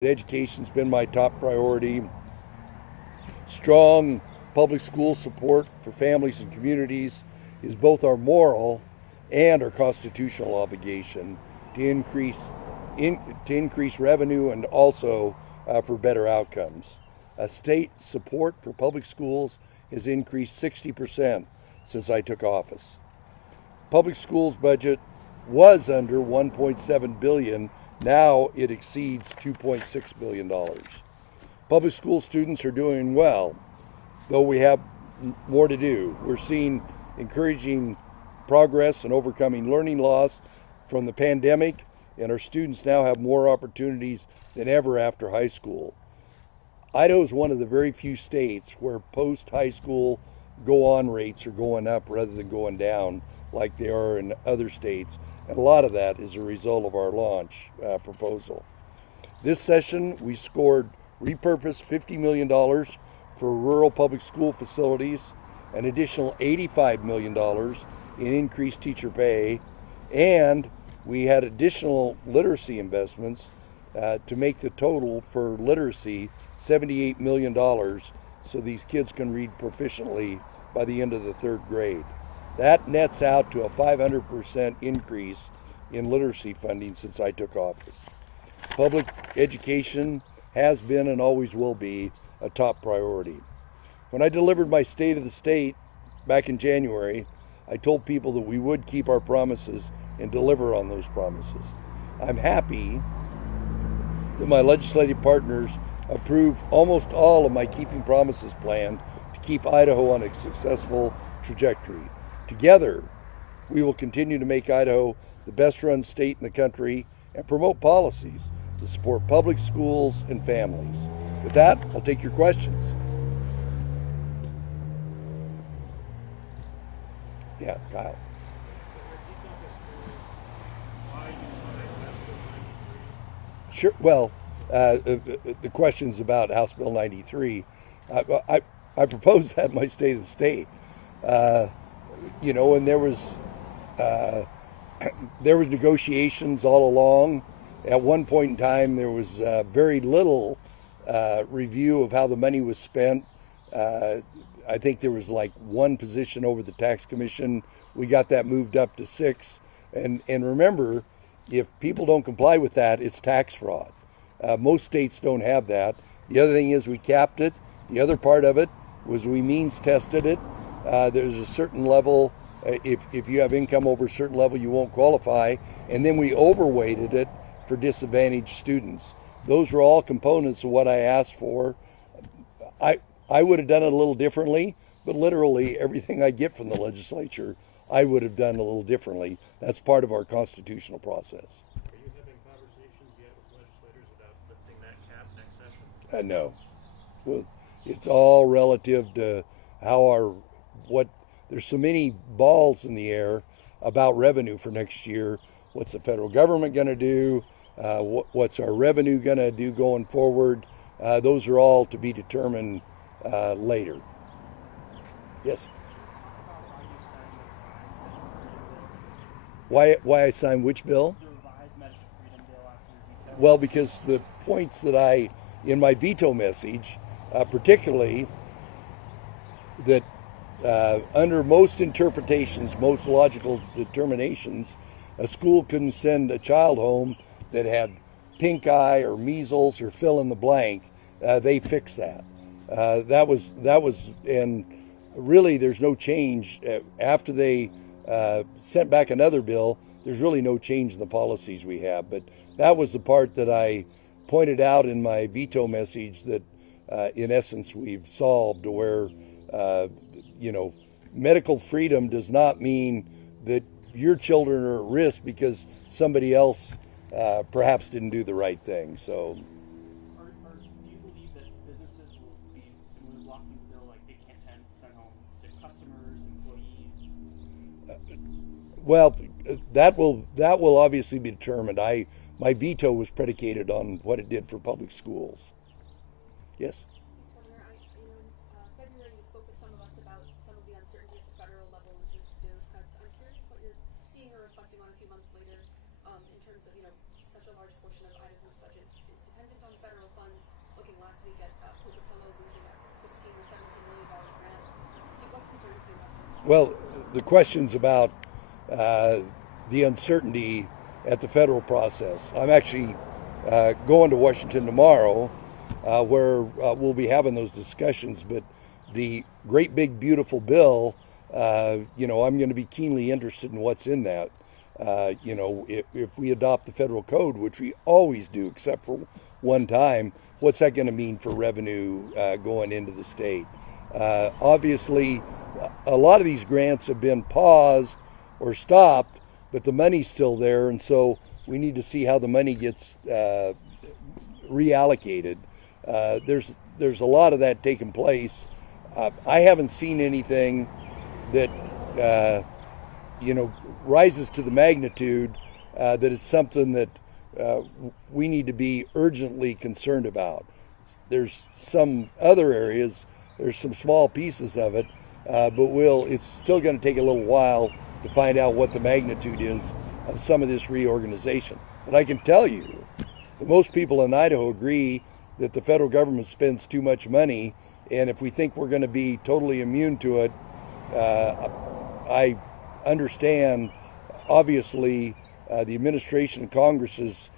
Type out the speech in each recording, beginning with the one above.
Education's been my top priority. Strong public school support for families and communities is both our moral and our constitutional obligation to increase revenue and also for better outcomes. State support for public schools has increased 60% since I took office. Public schools budget was under 1.7 billion. Now it exceeds 2.6 billion dollars. Public school students are doing well, though we have more to do. We're seeing encouraging progress in overcoming learning loss from the pandemic, and our students now have more opportunities than ever after high school. Idaho is one of the very few states where post-high school go-on rates are going up rather than going down like they are in other states, and a lot of that is a result of our launch proposal. This session, we scored repurposed $50 million for rural public school facilities, an additional $85 million in increased teacher pay, and we had additional literacy investments to make the total for literacy $78 million so these kids can read proficiently by the end of the third grade. That nets out to a 500% increase in literacy funding since I took office. Public education has been and always will be a top priority. When I delivered my State of the State back in January, I told people that we would keep our promises and deliver on those promises. I'm happy that my legislative partners approve almost all of my Keeping Promises plan to keep Idaho on a successful trajectory. Together, we will continue to make Idaho the best run state in the country and promote policies to support public schools and families. With that, I'll take your questions. Yeah, Kyle. Sure. Well, the questions about House Bill 93. I proposed that in my State of the State. And there was negotiations all along. At one point in time, there was very little review of how the money was spent. I think there was like one position over the tax commission. We got that moved up to 6. And remember, if people don't comply with that, it's tax fraud. Most states don't have that. The other thing is we capped it. The other part of it was we means tested it. There's a certain level. If you have income over a certain level, you won't qualify. And then we overweighted it for disadvantaged students. Those were all components of what I asked for. I would have done it a little differently, but literally everything I get from the legislature, I would have done a little differently. That's part of our constitutional process. Are you having conversations yet with legislators about lifting that cap next session? No. Well, it's all relative to there's so many balls in the air about revenue for next year. What's the federal government going to do? What's our revenue going to do going forward? Those are all to be determined later. Yes. Why I signed which bill? The revised medical freedom bill after your veto? Well, because the points that in my veto message, particularly that under most interpretations, most logical determinations, a school couldn't send a child home that had pink eye or measles or fill in the blank. They fixed that. That was, and really there's no change after they sent back another bill. There's really no change in the policies we have. But that was the part that I pointed out in my veto message that, in essence, we've solved, where medical freedom does not mean that your children are at risk because somebody else perhaps didn't do the right thing. So. Do you believe that businesses will be similarly blocking the bill, like they can't send home sick customers, employees? Well, that will obviously be determined. My veto was predicated on what it did for public schools. Yes. February you spoke with some of us about some of the uncertainty at the federal level in terms of those cuts. I'm curious what you're seeing or reflecting on a few months later in terms of, such a large portion of Idaho's budget is dependent on federal week at Pocatello losing a $16 or $17 million grant. What concerns do you about that? Well, the questions about the uncertainty at the federal process. I'm actually going to Washington tomorrow, where we'll be having those discussions. But the great big beautiful bill, I'm going to be keenly interested in what's in that. If we adopt the federal code, which we always do, except for one time, what's that going to mean for revenue going into the state? Obviously, a lot of these grants have been paused or stopped, but the money's still there, and so we need to see how the money gets reallocated. There's a lot of that taking place. I haven't seen anything that rises to the magnitude that it's something that we need to be urgently concerned about. There's some other areas, there's some small pieces of it, but it's still going to take a little while to find out what the magnitude is of some of this reorganization. But I can tell you that most people in Idaho agree that the federal government spends too much money, and if we think we're going to be totally immune to it, I understand, obviously, the administration and Congress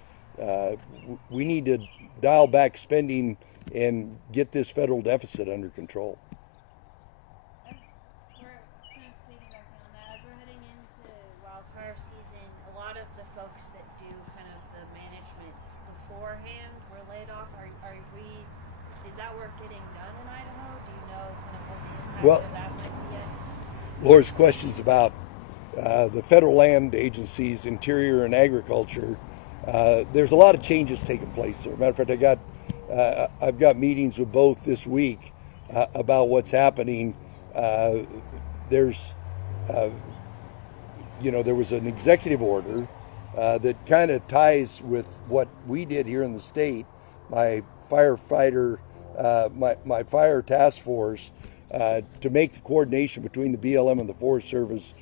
we need to dial back spending and get this federal deficit under control. We're kind of piggybacking on that. As we're heading into wildfire season, a lot of the folks that do kind of the management beforehand were laid off. Is that work getting done in Idaho? Do you know kind of what the impact of that might be yet? Laura's questions about the federal land agencies, Interior and Agriculture. There's a lot of changes taking place there. Matter of fact, I've got meetings with both this week about what's happening. There was an executive order that kind of ties with what we did here in the state. My firefighter, my fire task force, to make the coordination between the BLM and the Forest Service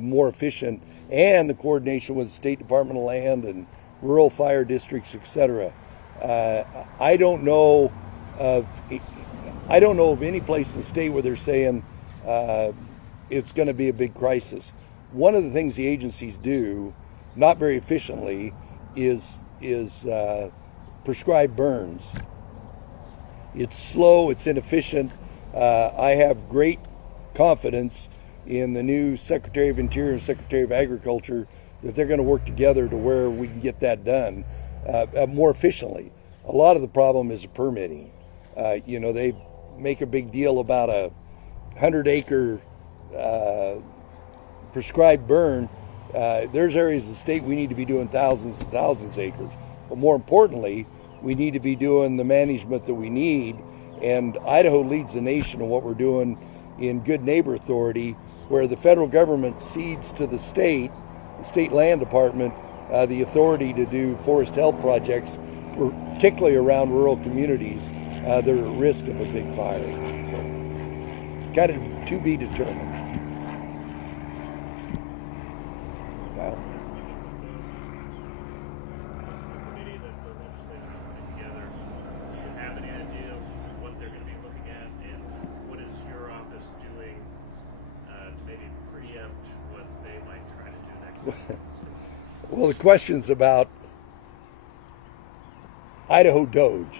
more efficient, and the coordination with the State Department of Land and rural fire districts, etc. I don't know of any place in the state where they're saying it's going to be a big crisis. One of the things the agencies do, not very efficiently, is prescribe burns. It's slow, it's inefficient. I have great confidence in the new Secretary of Interior and Secretary of Agriculture that they're going to work together to where we can get that done more efficiently. A lot of the problem is permitting. They make a big deal about a 100-acre prescribed burn. There's areas of the state we need to be doing thousands and thousands of acres. But more importantly, we need to be doing the management that we need. And Idaho leads the nation in what we're doing in Good Neighbor Authority, where the federal government cedes to the state land department, the authority to do forest health projects, particularly around rural communities that are at risk of a big fire. So, kind of to be determined. Wow. This is the committee that the legislature is putting together. Do you have any idea what they're going to be looking at, and what is your office doing to maybe preempt what they might try to do next? Well, the question's about Idaho Doge.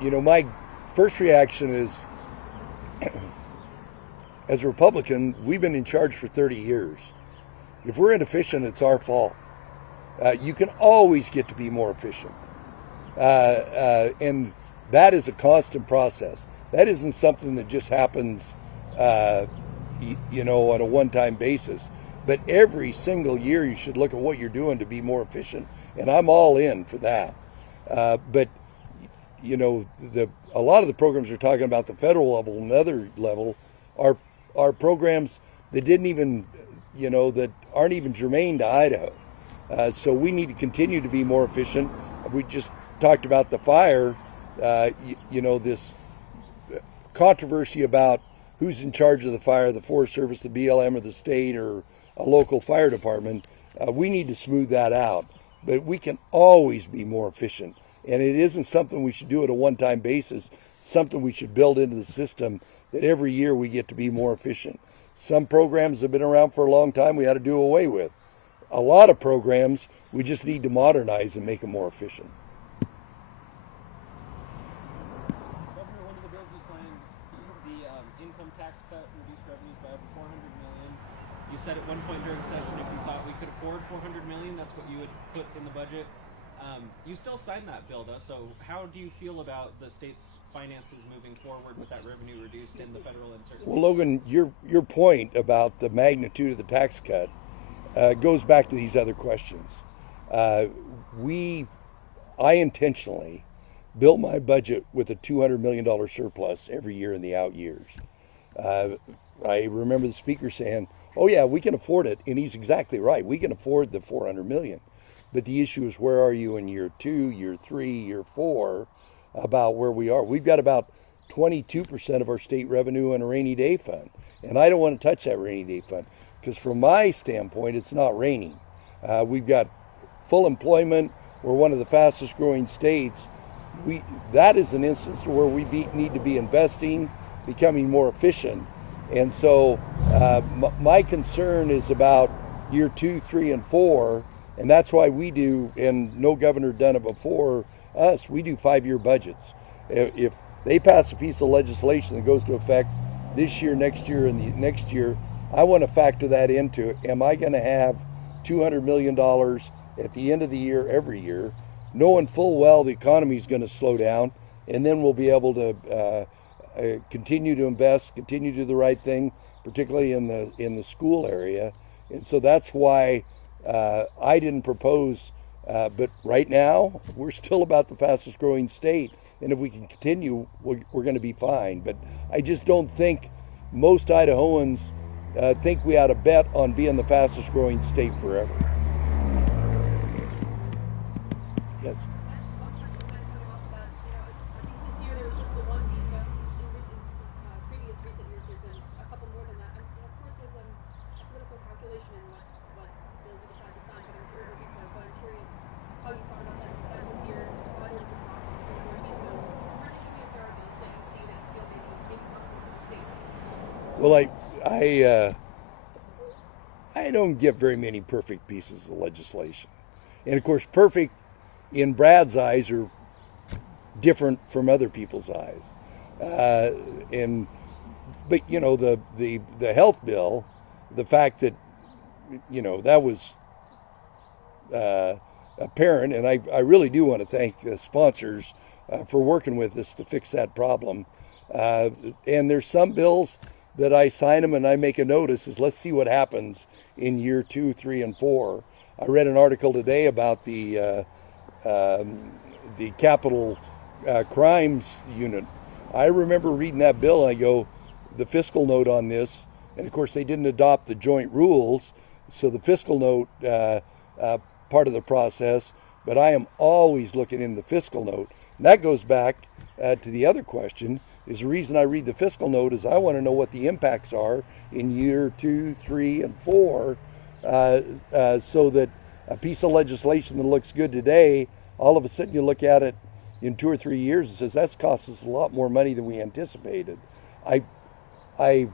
My first reaction is, as a Republican, we've been in charge for 30 years. If we're inefficient, it's our fault. You can always get to be more efficient. And that is a constant process. That isn't something that just happens, on a one-time basis. But every single year you should look at what you're doing to be more efficient. And I'm all in for that. But a lot of the programs we're talking about, the federal level and other level, are programs that didn't even, that aren't even germane to Idaho. So we need to continue to be more efficient. We just talked about the fire, this controversy about who's in charge of the fire, the Forest Service, the BLM, or the state, or a local fire department. We need to smooth that out. But we can always be more efficient. And it isn't something we should do at a one-time basis, something we should build into the system that every year we get to be more efficient. Some programs have been around for a long time we ought to do away with. A lot of programs we just need to modernize and make them more efficient. Governor, one of the bills you signed, the income tax cut reduced revenues by over $400 million. You said at one point during session if you thought we could afford $400 million, that's what you would put in the budget. You still signed that bill, though, so how do you feel about the state's finances moving forward with that revenue reduced and the federal uncertainty? Well, Logan, your point about the magnitude of the tax cut goes back to these other questions. I intentionally built my budget with a $200 million surplus every year in the out years. I remember the speaker saying, oh yeah, we can afford it, and he's exactly right. We can afford the $400 million. But the issue is, where are you in year 2, year 3, year 4, about where we are? We've got about 22% of our state revenue in a rainy day fund. And I don't want to touch that rainy day fund, because from my standpoint, it's not raining. We've got full employment. We're one of the fastest growing states. That is an instance where we need to be investing, becoming more efficient. And so my concern is about year 2, 3, and 4. And that's why we do, and no governor done it before us, we do 5-year budgets. If they pass a piece of legislation that goes to effect this year, next year, and the next year, I want to factor that into it. Am I going to have $200 million at the end of the year every year, knowing full well the economy is going to slow down, and then we'll be able to continue to invest, continue to do the right thing, particularly in the school area. And so that's why I didn't propose, but right now we're still about the fastest growing state, and if we can continue, we're going to be fine. But I just don't think most Idahoans think we ought to bet on being the fastest growing state forever. Yes. One question might come up about, I think this year there was just the one visa. In previous recent years, there's been a couple more than that. And of course, there's a political calculation in what bills you decide to sign, but I'm curious how you thought about this year. Why there was a drop in more visas, particularly if there are bills that you see that you feel maybe helpful to the state. Well, I don't get very many perfect pieces of legislation, and of course, perfect in Brad's eyes are different from other people's eyes. But the health bill, the fact that that was apparent, and I really do want to thank the sponsors for working with us to fix that problem. And there's some bills that I sign them and I make a notice is, let's see what happens in year 2, 3, and 4. I read an article today about the capital crimes unit. I remember reading that bill and I go, the fiscal note on this, and of course they didn't adopt the joint rules, so the fiscal note part of the process, but I am always looking in the fiscal note. And that goes back to the other question, is the reason I read the fiscal note is I want to know what the impacts are in year 2, 3, and 4, so that a piece of legislation that looks good today, all of a sudden you look at it in 2 or 3 years and says that's cost us a lot more money than we anticipated. I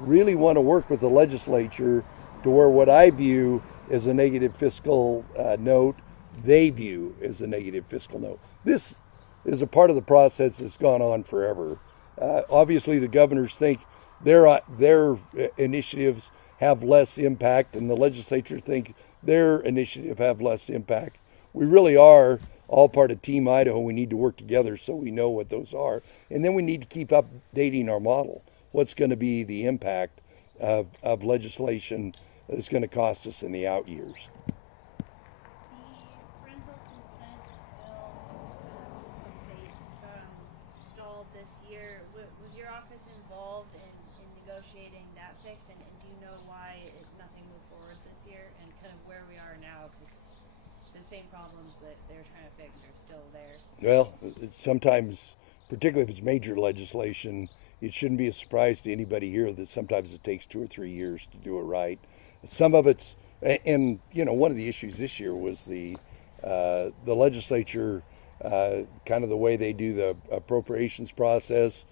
really want to work with the legislature to where what I view as a negative fiscal note, they view as a negative fiscal note. This is a part of the process that's gone on forever. Obviously, the governors think their initiatives have less impact, and the legislature think their initiative have less impact. We really are all part of Team Idaho. We need to work together so we know what those are. And then we need to keep updating our model. What's going to be the impact of legislation that's going to cost us in the out years? The rental consent bill update stalled this year. Was your office involved in negotiating that fix? And do you know why nothing moved forward this year? And kind of where we are now, because the same problems that they're trying to fix are still there. Well, sometimes, particularly if it's major legislation, it shouldn't be a surprise to anybody here that sometimes it takes 2 or 3 years to do it right. Some of it's, and one of the issues this year was the legislature kind of the way they do the appropriations process,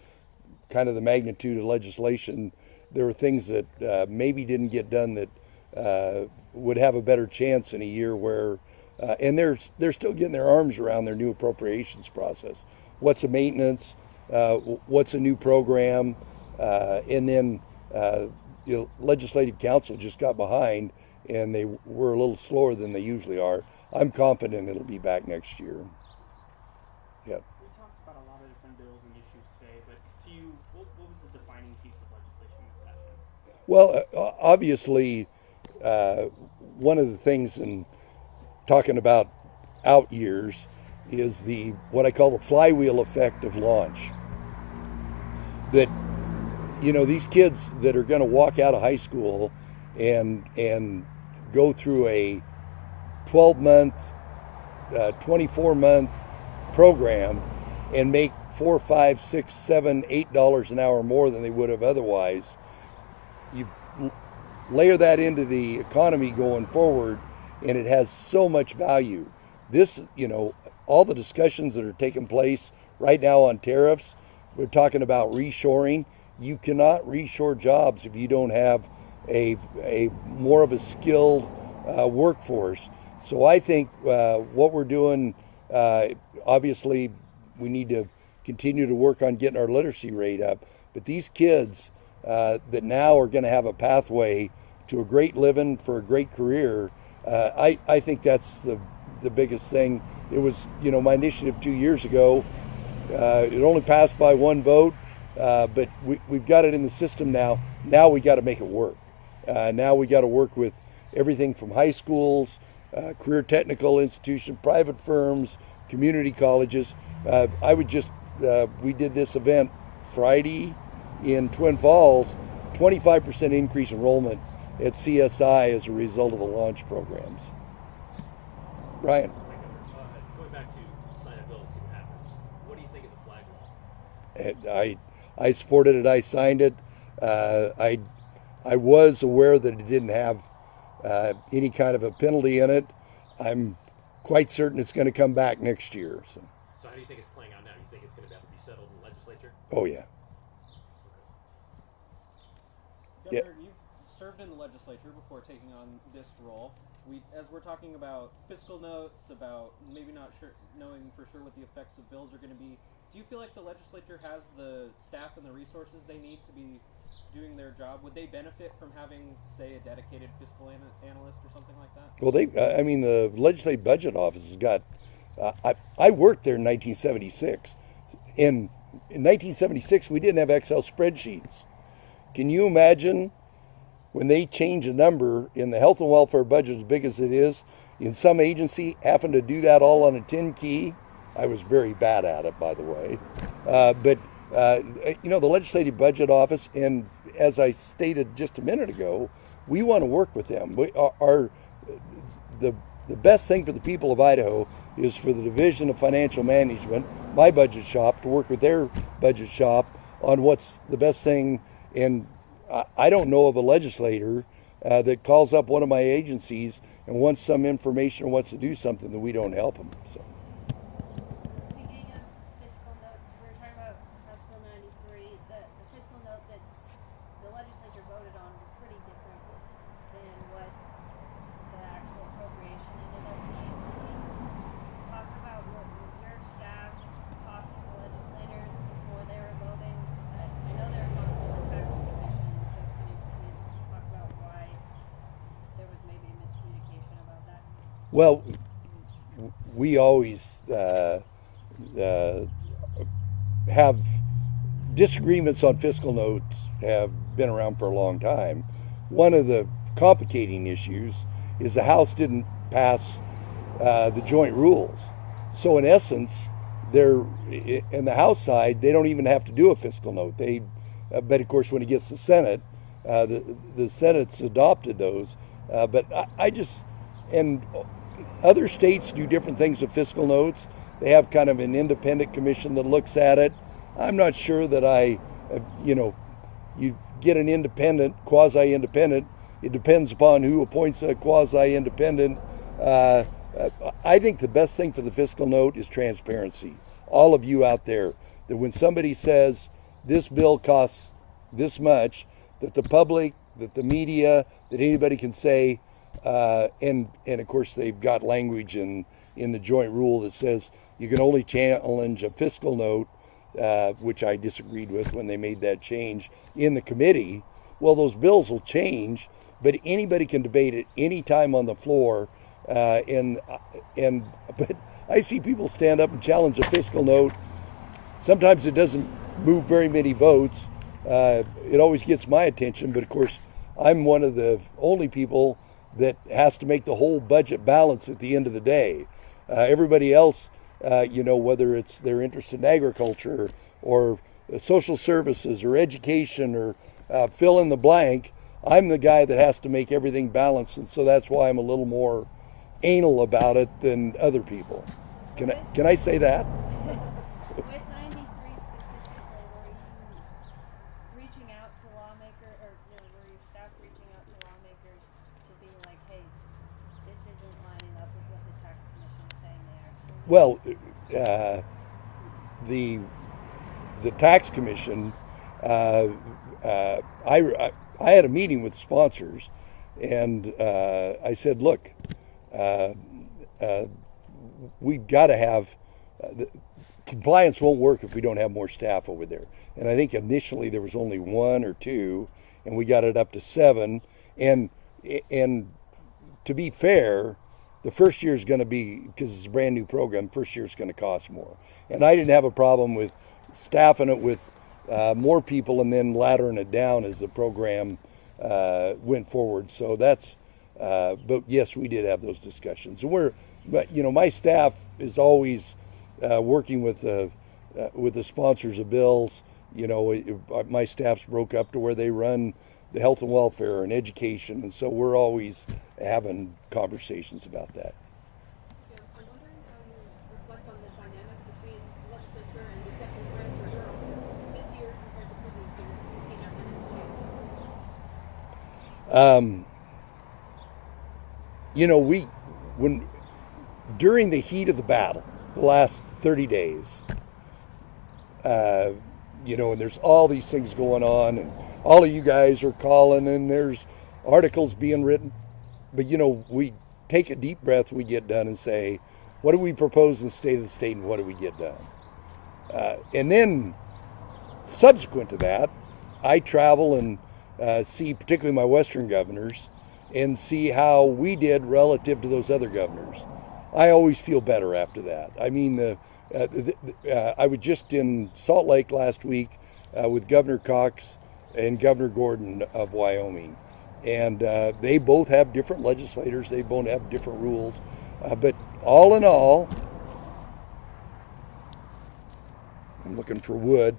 kind of the magnitude of legislation. There were things that maybe didn't get done that would have a better chance in a year where, and they're still getting their arms around their new appropriations process. What's a maintenance? What's a new program? And then legislative council just got behind, and they were a little slower than they usually are. I'm confident it'll be back next year. Yeah. We talked about a lot of different bills and issues today, but to you, what was the defining piece of legislation this session? Well, obviously, one of the things in talking about out years is what I call the flywheel effect of launch. That, these kids that are going to walk out of high school and go through a 12-month, 24-month program and make $4, $5, $6, $7, $8 an hour more than they would have otherwise. You layer that into the economy going forward, and it has so much value. This, all the discussions that are taking place right now on tariffs, we're talking about reshoring. You cannot reshore jobs if you don't have a more of a skilled workforce. So I think what we're doing, obviously, we need to continue to work on getting our literacy rate up. But these kids that now are going to have a pathway to a great living for a great career, I think that's the biggest thing. It was, my initiative 2 years ago. It only passed by one vote, but we've got it in the system now. Now we got to make it work. Now we got to work with everything from high schools, career technical institutions, private firms, community colleges. We did this event Friday in Twin Falls, 25% increase enrollment at CSI as a result of the launch programs. Brian. Going back to sign a bill and see what happens. What do you think of the flag law? I supported it. I signed it. I was aware that it didn't have any kind of a penalty in it. I'm quite certain it's going to come back next year. So how do you think it's playing out now? You think it's going to have to be settled in the legislature? Oh yeah. Governor, you've served in the legislature before taking on this role. As we're talking about fiscal notes, about maybe not sure, knowing for sure what the effects of bills are going to be, do you feel like the legislature has the staff and the resources they need to be doing their job? Would they benefit from having, say, a dedicated fiscal analyst or something like that? Well, the Legislative Budget Office has got. I worked there in 1976. In 1976, we didn't have Excel spreadsheets. Can you imagine when they change a number in the health and welfare budget as big as it is, in some agency having to do that all on a 10 key? I was very bad at it, by the way. But the Legislative Budget Office, and as I stated just a minute ago, we want to work with them. The best thing for the people of Idaho is for the Division of Financial Management, my budget shop, to work with their budget shop on what's the best thing. And I don't know of a legislator that calls up one of my agencies and wants some information or wants to do something that we don't help them. So. Speaking of fiscal notes, we were talking about House Bill 93. The fiscal note that the legislature voted on was pretty different than what the actual appropriation ended up being. Can you talk about what was your staff talking to legislators before they were voting? Because I know they were talking to the tax commission, so can you talk about why there was maybe a miscommunication about that? Well, we always have disagreements on fiscal notes, have been around for a long time. One of the complicating issues is the House didn't pass the joint rules. So in essence, they're in the House side, they don't even have to do a fiscal note. But of course, when it gets to the Senate, the Senate's adopted those. But and other states do different things with fiscal notes. They have kind of an independent commission that looks at it. I'm not sure that you get an independent, quasi-independent. It depends upon who appoints a quasi-independent. I think the best thing for the fiscal note is transparency. All of you out there, that when somebody says this bill costs this much, that the public, that the media, that anybody can say, and of course they've got language in the joint rule that says you can only challenge a fiscal note, which I disagreed with when they made that change in the committee. Well, those bills will change, but anybody can debate it any time on the floor. But I see people stand up and challenge a fiscal note. Sometimes it doesn't move very many votes. It always gets my attention, but of course I'm one of the only people that has to make the whole budget balance at the end of the day. Everybody else, whether it's their interest in agriculture or social services or education or fill in the blank, I'm the guy that has to make everything balanced, and so that's why I'm a little more anal about it than other people. Can I say that? With 93 specifically, were you reaching out to lawmakers, or were your staff reaching out to lawmakers to be like, hey, this isn't lining up with what the tax commission is saying they actually? Well, the tax commission, I had a meeting with sponsors, and I said, look, we've got to have compliance won't work if we don't have more staff over there. And I think initially there was only 1 or 2, and we got it up to 7. And to be fair, the first year is going to be, because it's a brand new program, first year is going to cost more. And I didn't have a problem with staffing it with more people and then laddering it down as the program went forward. So that's, but yes, we did have those discussions. And my staff is always working with the sponsors of bills. My staff's broke up to where they run the health and welfare and education, and so we're always having conversations about that. Yeah, I'm wondering how you reflect on the dynamic between the legislature and the executive branch or your office this year compared to previous years. Have you seen that dynamic change? During the heat of the battle, the last 30 days, and there's all these things going on, and all of you guys are calling, and there's articles being written. But, we take a deep breath, we get done, and say, what do we propose in the state of the state, and what do we get done? And then, subsequent to that, I travel and see particularly my western governors and see how we did relative to those other governors. I always feel better after that. I mean, I was just in Salt Lake last week with Governor Cox and Governor Gordon of Wyoming. And they both have different legislators. They both have different rules. But all in all, I'm looking for wood.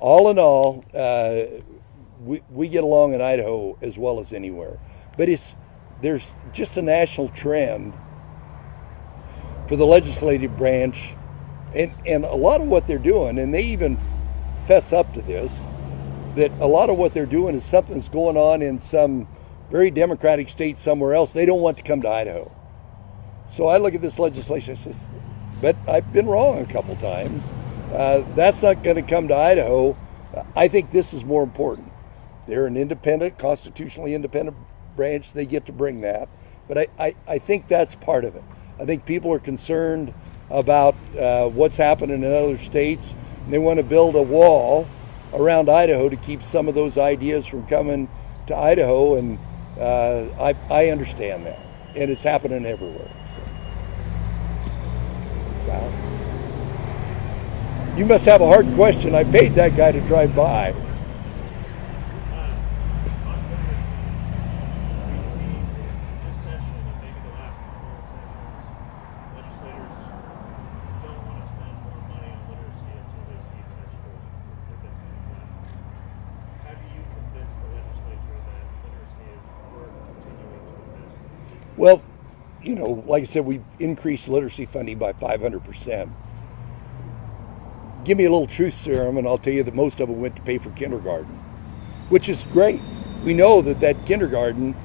All in all, we get along in Idaho as well as anywhere. But there's just a national trend for the legislative branch, and a lot of what they're doing, and they even fess up to this, that a lot of what they're doing is something that's going on in some very democratic state somewhere else. They don't want to come to Idaho. So I look at this legislation, I say, but I've been wrong a couple times. That's not going to come to Idaho. I think this is more important. They're an independent, constitutionally independent branch. They get to bring that. But I think that's part of it. I think people are concerned about what's happening in other states. And they want to build a wall around Idaho to keep some of those ideas from coming to Idaho. And I understand that. And it's happening everywhere. So. Wow. You must have a hard question. I paid that guy to drive by. Well, like I said, we've increased literacy funding by 500%. Give me a little truth serum, and I'll tell you that most of it went to pay for kindergarten, which is great. We know that kindergarten,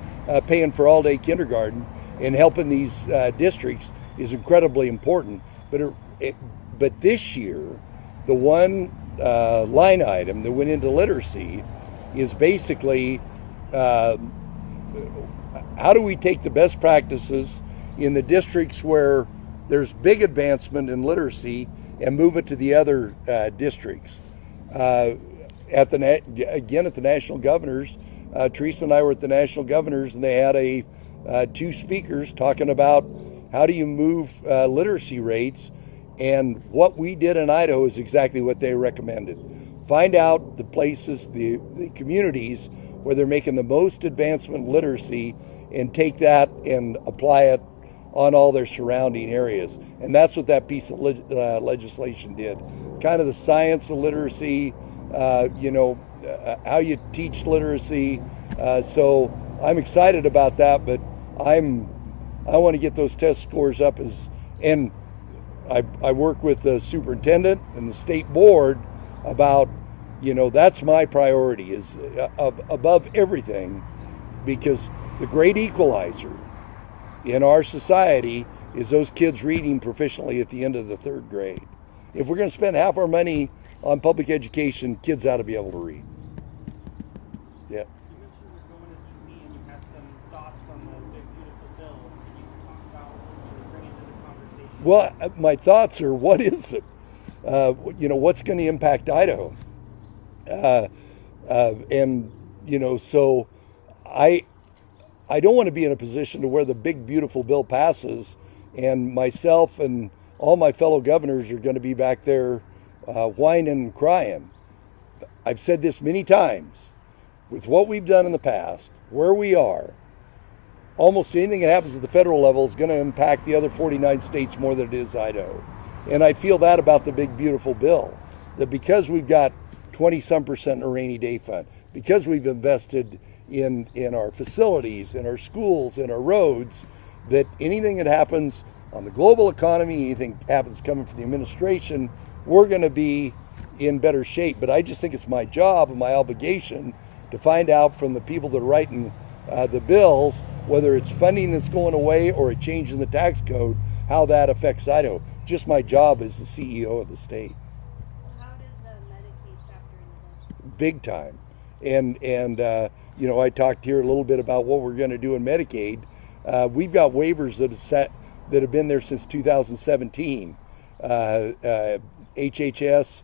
paying for all-day kindergarten, and helping these districts is incredibly important. But this year, the one line item that went into literacy is basically how do we take the best practices in the districts where there's big advancement in literacy and move it to the other districts. At the National Governors, Teresa and I were at the National Governors, and they had two speakers talking about how do you move literacy rates, and what we did in Idaho is exactly what they recommended. Find out the places, the communities where they're making the most advancement in literacy, and take that and apply it on all their surrounding areas. And that's what that piece of legislation did. Kind of the science of literacy, how you teach literacy. So I'm excited about that, but I want to get those test scores up and I work with the superintendent and the state board about, that's my priority is above everything, because the great equalizer in our society is those kids reading proficiently at the end of the third grade. If we're going to spend half our money on public education, kids ought to be able to read. Yeah. You mentioned you're going to DC and you have some thoughts on the big beautiful bill. Can you talk about bring it into the conversation? Well, my thoughts are, what is it? What's going to impact Idaho? So I don't want to be in a position to where the big beautiful bill passes and myself and all my fellow governors are going to be back there whining and crying. I've said this many times. With what we've done in the past, where we are, almost anything that happens at the federal level is going to impact the other 49 states more than it is Idaho. And I feel that about the big beautiful bill, that because we've got 20-some% in a rainy day fund, because we've invested in our facilities, in our schools, in our roads, that anything that happens on the global economy, anything that happens coming from the administration, we're going to be in better shape. But I just think it's my job and my obligation to find out from the people that are writing the bills, whether it's funding that's going away or a change in the tax code, how that affects Idaho. Just my job as the CEO of the state. How does Medicaid factor into this? Big time. And I talked here a little bit about what we're going to do in Medicaid. We've got waivers that have been there since 2017. HHS,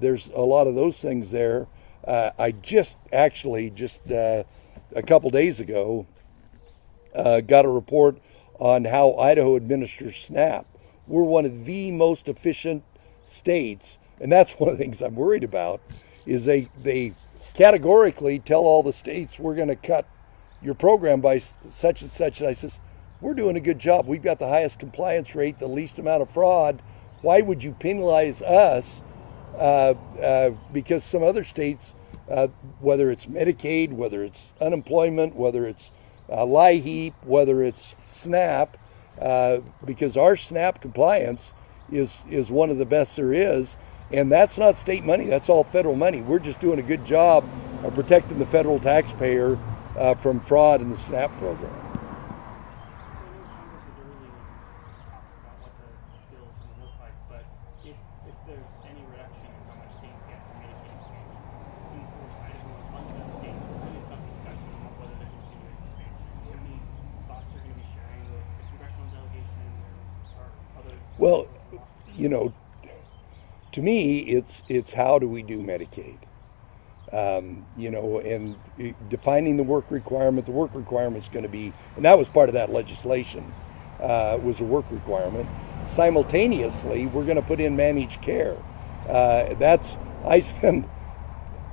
there's a lot of those things there. I just a couple days ago got a report on how Idaho administers SNAP. We're one of the most efficient states, and that's one of the things I'm worried about, is they categorically tell all the states, we're going to cut your program by such and such. And I says, we're doing a good job. We've got the highest compliance rate, the least amount of fraud. Why would you penalize us because some other states, whether it's Medicaid, whether it's unemployment, whether it's LIHEAP, whether it's SNAP, because our SNAP compliance is one of the best there is, and that's not state money, that's all federal money. We're just doing a good job of protecting the federal taxpayer from fraud in the SNAP program. Well, to me, it's how do we do Medicaid? And defining the work requirement. The work requirement is going to be, and that was part of that legislation, was a work requirement. Simultaneously, we're going to put in managed care. I spend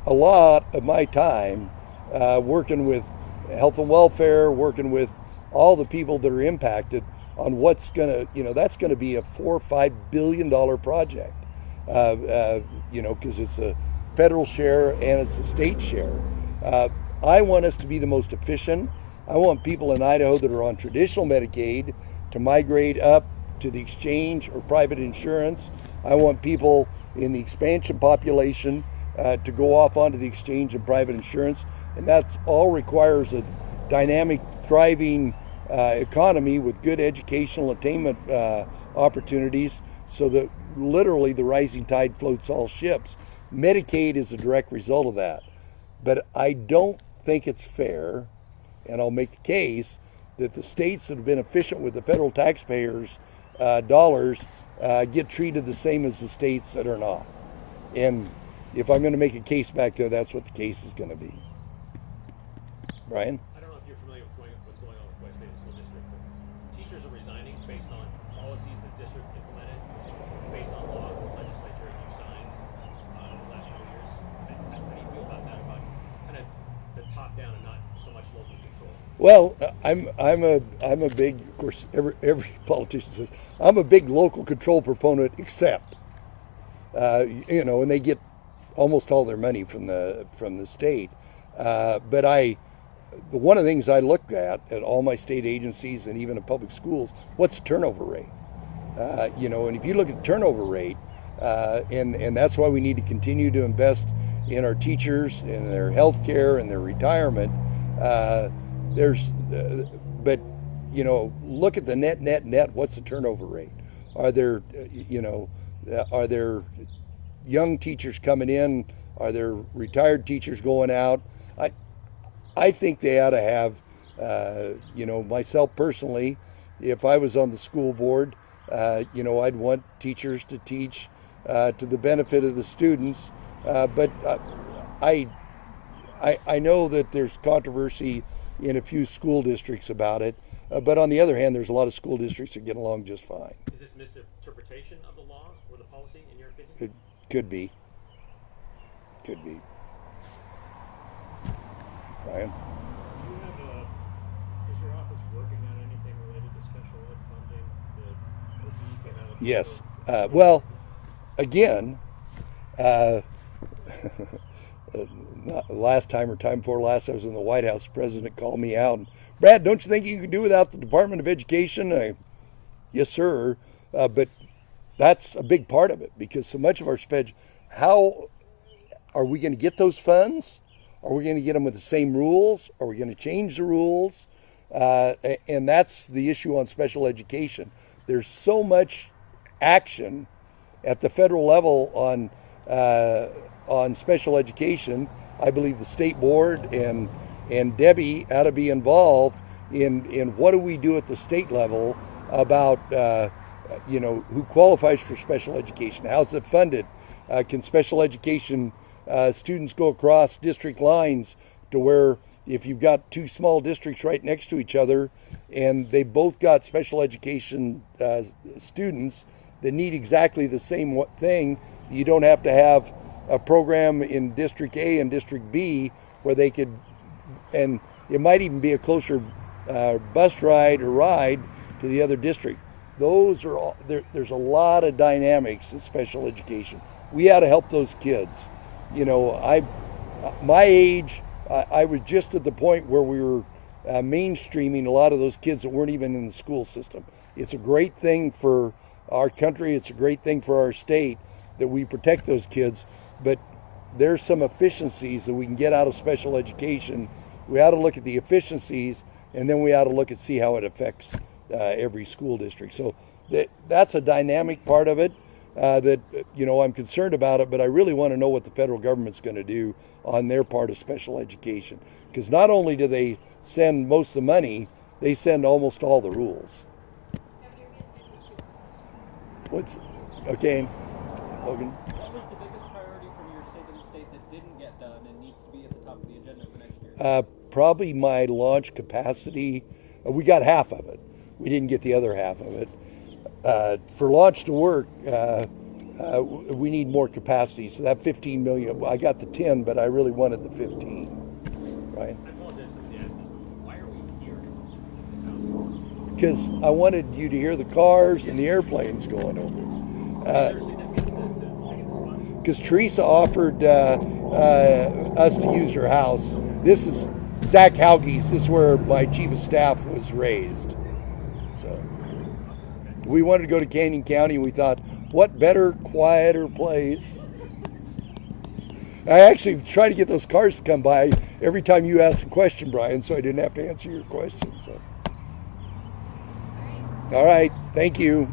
a lot of my time working with health and welfare, working with all the people that are impacted on what's going to, that's going to be a $4 or $5 billion project, because it's a federal share and it's a state share. I want us to be the most efficient. I want people in Idaho that are on traditional Medicaid to migrate up to the exchange or private insurance. I want people in the expansion population to go off onto the exchange and private insurance. And that's all requires a dynamic, thriving economy with good educational attainment opportunities, so that literally the rising tide floats all ships. Medicaid is a direct result of that. But I don't think it's fair, and I'll make the case, that the states that have been efficient with the federal taxpayers' dollars get treated the same as the states that are not. And if I'm going to make a case back there, that's what the case is going to be. Brian? I don't know if you're familiar with what's going on with West State School District, but teachers are resigning based on policies the district implemented, based on laws the legislature you signed over the last few years. How do you feel about that? About kind of the top down and not so much local control? Well, I'm a big, of course, every politician says I'm a big local control proponent, except and they get almost all their money from the state. But one of the things I look at all my state agencies and even at public schools, what's the turnover rate? And if you look at the turnover rate, and that's why we need to continue to invest in our teachers, in their health care, and their retirement. But look at the net. What's the turnover rate? Are there young teachers coming in? Are there retired teachers going out? I think they ought to have, myself personally, if I was on the school board, I'd want teachers to teach to the benefit of the students. But I know that there's controversy in a few school districts about it. But on the other hand, there's a lot of school districts that get along just fine. Is this misinterpretation of the law or the policy, in your opinion? It could be. Brian? Is your office working on anything related to special ed funding that you can have? Yes. Well, again, last time or time before last, I was in the White House. The president called me out. And, Brad, don't you think you could do without the Department of Education? Yes, sir. But that's a big part of it, because so much of our how are we going to get those funds? Are we going to get them with the same rules? Are we going to change the rules? And that's the issue on special education. There's so much action at the federal level on special education. I believe the state board and Debbie ought to be involved in what do we do at the state level about who qualifies for special education? How's it funded? Can special education students go across district lines to where if you've got two small districts right next to each other and they both got special education students that need exactly the same thing, you don't have to have a program in District A and District B where they could, and it might even be a closer bus ride to the other district. Those are all, there's a lot of dynamics in special education. We ought to help those kids. My age, I was just at the point where we were mainstreaming a lot of those kids that weren't even in the school system. It's a great thing for our country. It's a great thing for our state that we protect those kids. But there's some efficiencies that we can get out of special education. We ought to look at the efficiencies, and then we ought to see how it affects every school district. So that's a dynamic part of it that I'm concerned about it, but I really want to know what the federal government's going to do on their part of special education. Because not only do they send most of the money, they send almost all the rules. Okay, Logan? What was the biggest priority from your state of the state that didn't get done and needs to be at the top of the agenda for next year? Probably my launch capacity. We got half of it. We didn't get the other half of it. For launch to work, we need more capacity. So that 15 million, I got the 10, but I really wanted the 15. Right? I apologize if I asked this, but why are we here at this house? Because I wanted you to hear the cars and the airplanes going over. Because Teresa offered us to use her house. This is Zach Hauge's. This is where my chief of staff was raised. So we wanted to go to Canyon County, and we thought, what better, quieter place? I actually tried to get those cars to come by every time you asked a question, Brian, so I didn't have to answer your question. So All right. Thank you.